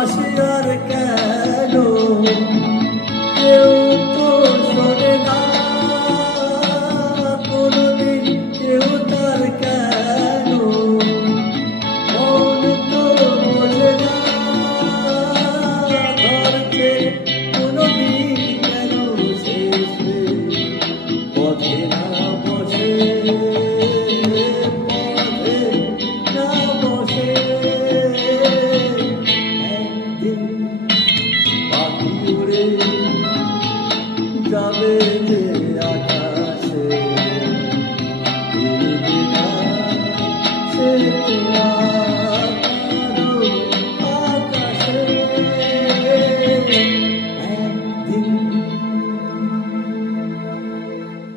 আসে আর কেন কেউ তো শোনে না কোনদিন কেউ তার কেন মন তো বোঝে না ধরছে কোনদিন কেন শেষে পথে না বসে